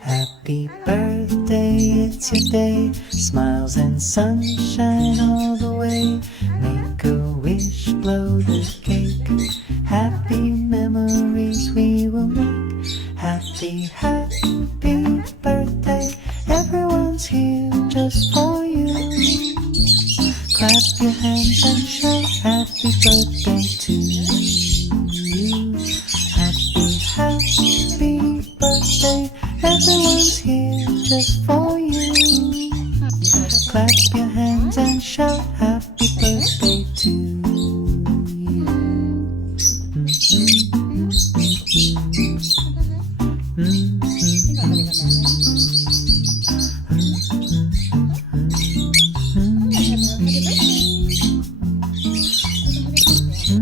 Happy birthday, it's your day. Smiles and sunshine all the way. Make a wish, blow the cake. Happy memories we will make. Happy, happy birthday. Everyone's here just for you. Clap your hands and shout happy birthday to you. Happy, happy birthday. Everyone's here just for you. Clap your hands and shout happy birthday to you.